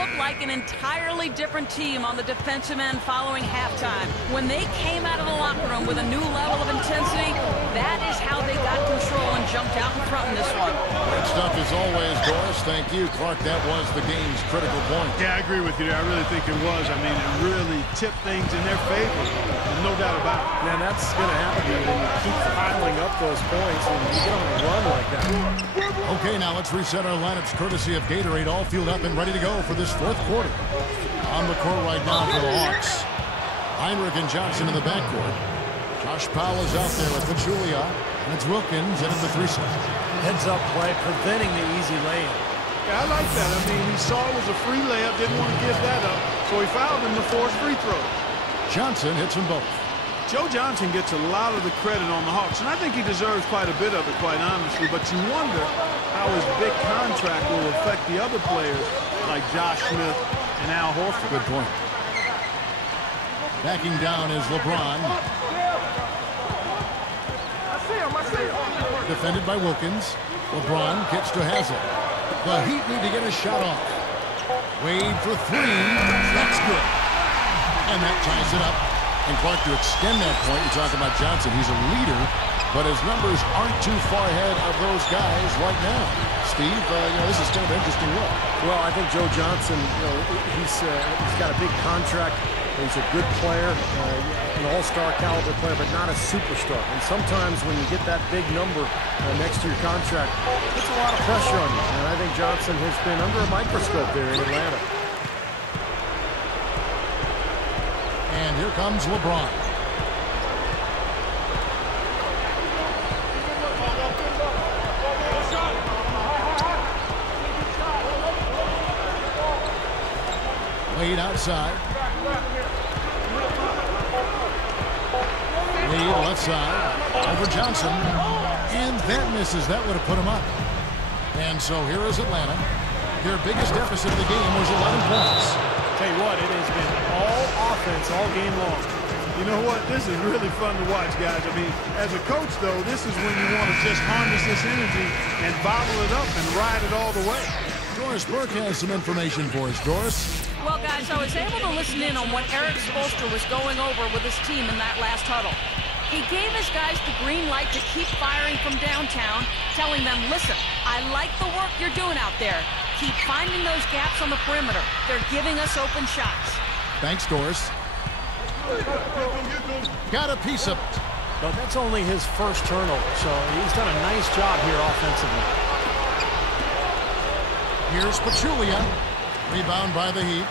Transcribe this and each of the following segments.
Looked like an entirely different team on the defensive end following halftime. When they came out of the locker room with a new level of intensity, that is how they got control and jumped out in front in this one. Great stuff as always, Doris. Thank you. Clark, that was the game's critical point. Yeah, I agree with you there. I really think it was. I mean, it really tipped things in their favor. There's no doubt about it. Man, that's going to happen to you when you keep piling up those points and you get on a run like that. Okay, now let's reset our lineups courtesy of Gatorade, all fueled up and ready to go for this fourth quarter. On the court right now for the Hawks. Heinrich and Johnson in the backcourt. Josh Powell is out there with Pachulia. And it's Wilkins in at the 3-set. Heads up play, preventing the easy layup. Yeah, I like that. I mean, he saw it was a free layup, didn't want to give that up, so he fouled him to force free throws. Johnson hits them both. Joe Johnson gets a lot of the credit on the Hawks, and I think he deserves quite a bit of it, quite honestly, but you wonder how his big contract will affect the other players like Josh Smith and Al Horford. Good point. Backing down is LeBron. Defended by Wilkins. LeBron kicks to Hazard. The Heat need to get a shot off. Wade for three. That's good. And that ties it up. And Clark, to extend that point, you talk about Johnson. He's a leader, but his numbers aren't too far ahead of those guys right now. Steve, this is kind of an interesting look. Well, I think Joe Johnson, he's got a big contract. He's a good player, an all-star caliber player, but not a superstar. And sometimes when you get that big number next to your contract, it's a lot of pressure on you. And I think Johnson has been under a microscope there in Atlanta. And here comes LeBron. Wade outside. Wade left side. Over Johnson. And that misses. That would have put him up. And so here is Atlanta. Their biggest deficit of the game was 11 points. Tell you what, it has been all offense all game long. You know what? This is really fun to watch, guys. I mean, as a coach, though, this is when you want to just harness this energy and bottle it up and ride it all the way. Doris Burke has some information for us. Doris? Well, guys, I was able to listen in on what Eric Spoelstra was going over with his team in that last huddle. He gave his guys the green light to keep firing from downtown, telling them, listen, I like the work you're doing out there. Keep finding those gaps on the perimeter. They're giving us open shots. Thanks, Doris. Got a piece of it. But that's only his first turnover, so he's done a nice job here offensively. Here's Pachulia. Rebound by the Heat.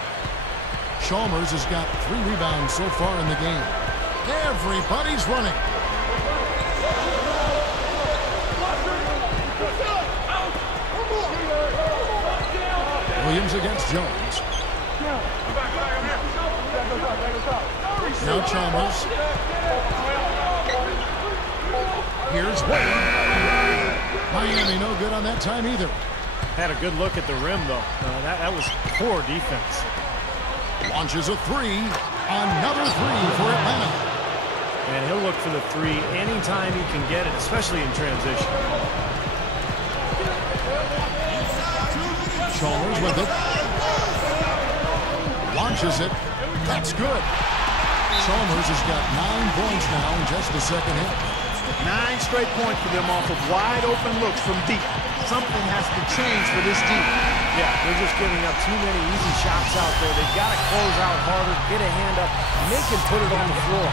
Chalmers has got 3 rebounds so far in the game. Everybody's running. Williams against Jones. Now Chalmers. Here's Wade. Miami no good on that time either. Had a good look at the rim, though. That was poor defense. Launches a 3. Another 3 for Atlanta. And he'll look for the 3 anytime he can get it, especially in transition. Chalmers with it. Launches it. That's good. Chalmers has got 9 points now in just the second half. 9 straight points for them off of wide open looks from deep. Something has to change for this team. Yeah, they're just giving up too many easy shots out there. They've got to close out harder, get a hand up, and they can put it on the floor.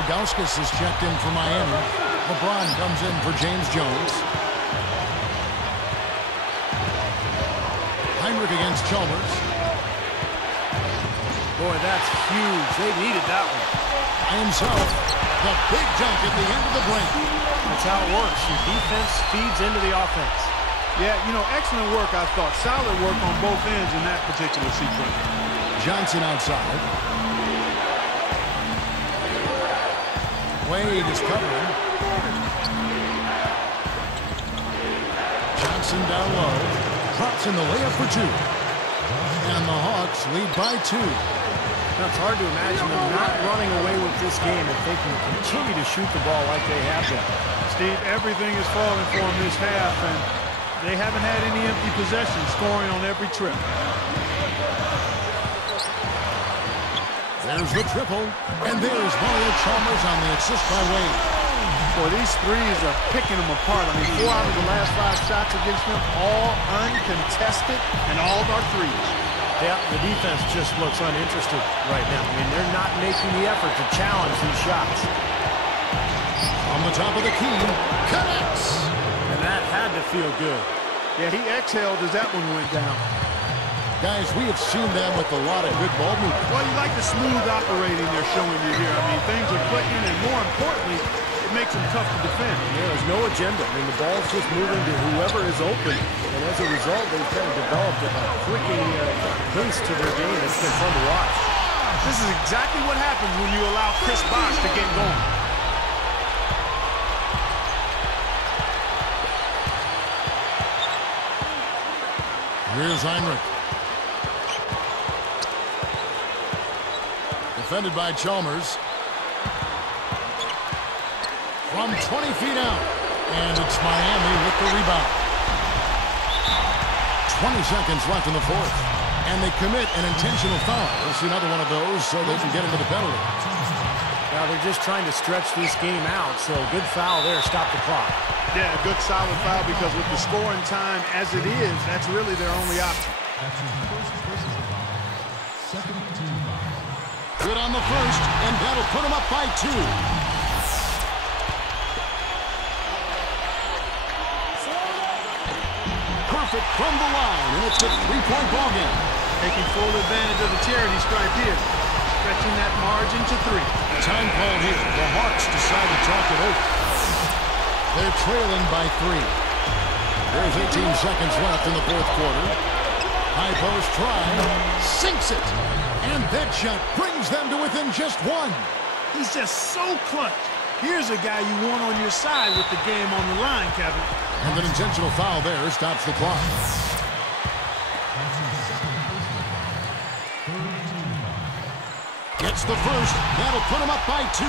Ilgauskas is checked in for Miami. LeBron comes in for James Jones. Heinrich against Chalmers. Boy, that's huge. They needed that one. By himself. The big dunk at the end of the break. That's how it works. Your defense feeds into the offense. Yeah, excellent work, I thought. Solid work on both ends in that particular sequence. Johnson outside. Wade is covering. Johnson down low. Drops in the layup for 2. And the Hawks lead by 2. Now, it's hard to imagine them not running away with this game if they can continue to shoot the ball like they have been. Steve, everything is falling for them this half, and they haven't had any empty possessions, scoring on every trip. There's the triple, and there's Mario Chalmers on the assist by Wade. Boy, these threes are picking them apart. I mean, 4 out of the last 5 shots against them, all uncontested, and all are threes. Yeah, the defense just looks uninterested right now. I mean, they're not making the effort to challenge these shots. On the top of the key, connects. And that had to feel good. Yeah, he exhaled as that one went down. Guys, we have seen them with a lot of good ball movement. Well, you like the smooth operating they're showing you here. I mean, things are clicking, and more importantly, it makes them tough to defend. There's no agenda. I mean, the ball's just moving to whoever is open. And as a result, they've kind of developed a freaking pace to their game. It's been fun to watch. This is exactly what happens when you allow Chris Bosh to get going. Here's Heinrich. Defended by Chalmers. From 20 feet out. And it's Miami with the rebound. 20 seconds left in the fourth. And they commit an intentional foul. We'll see another one of those so they can get into the penalty. Now they're just trying to stretch this game out, so good foul there. Stop the clock. Yeah, a good solid foul because with the scoring time as it is, that's really their only option. Good on the first, and that'll put them up by 2. Perfect from the line, and it's a 3-point ball game. Taking full advantage of the charity stripe here. Stretching that margin to 3. Time called here. The Hawks decide to talk it over. They're trailing by 3. There's 18 seconds left in the fourth quarter. High post try. Sinks it. And that shot brings them to within just 1. He's just so clutch. Here's a guy you want on your side with the game on the line, Kevin. And an intentional foul there stops the clock. Gets the first. That'll put him up by 2.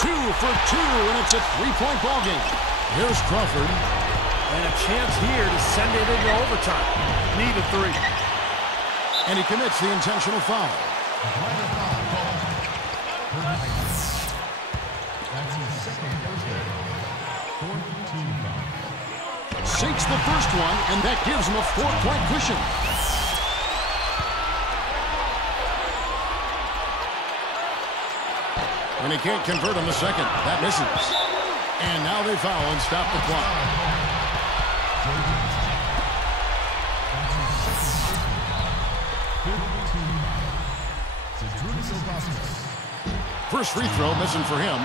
Two for 2, and it's a 3-point ball game. Here's Crawford. And a chance here to send it into overtime. Need a 3. And he commits the intentional foul. Sinks the first one, and that gives him a 4-point cushion. And he can't convert on the second. That misses. And now they foul and stop the clock. First free throw missing for him.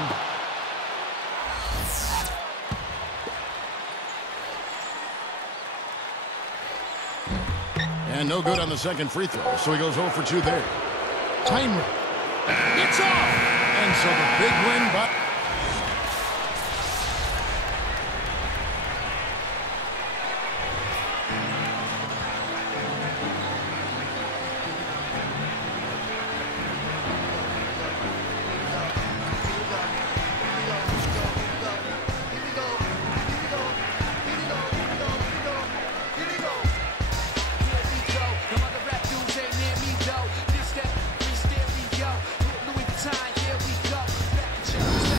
And no good on the second free throw, so he goes 0 for 2 there. Heinrich. It's off! And so the big win by...